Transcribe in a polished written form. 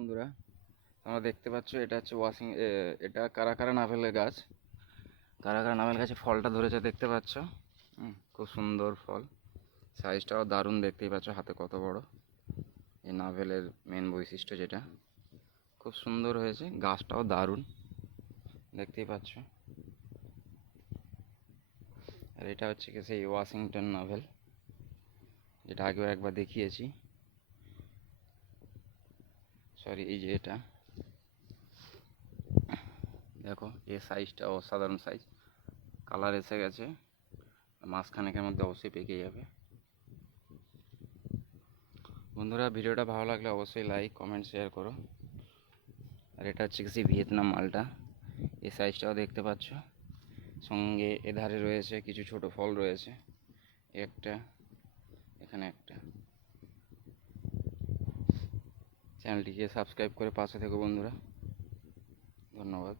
বন্ধুরা, তোমরা দেখতে পাচ্ছ এটা হচ্ছে এটা কারাকারা নাভেলের গাছ। কারাকারা নাভেল গাছে ফলটা ধরেছে দেখতে পাচ্ছ। খুব সুন্দর ফল, সাইজটাও দারুণ, দেখতেই পাচ্ছ হাতে কত বড়। এই নাভেলের মেন বৈশিষ্ট্য যেটা, খুব সুন্দর হয়েছে, গাছটাও দারুণ দেখতেই পাচ্ছ। আর এটা হচ্ছে কি সেই ওয়াশিংটন নাভেল, যেটা আগেও একবার দেখিয়েছি। সরি, এই যে এটা দেখো, এর সাইজটা অসাধারণ সাইজ, কালার এসে গেছে, মাসখানেকের মধ্যে অবশ্যই পেকে যাবে। বন্ধুরা, ভিডিওটা ভালো লাগলে অবশ্যই লাইক কমেন্ট শেয়ার করো। আর এটা হচ্ছে কি ভিয়েতনাম মালটা, এই সাইজটাও দেখতে পাচ্ছ। সঙ্গে এধারে রয়েছে কিছু ছোট ফল রয়েছে, একটা এখানে একটা। চ্যানেলটিকে সাবস্ক্রাইব করে পাশে থেকো বন্ধুরা, ধন্যবাদ।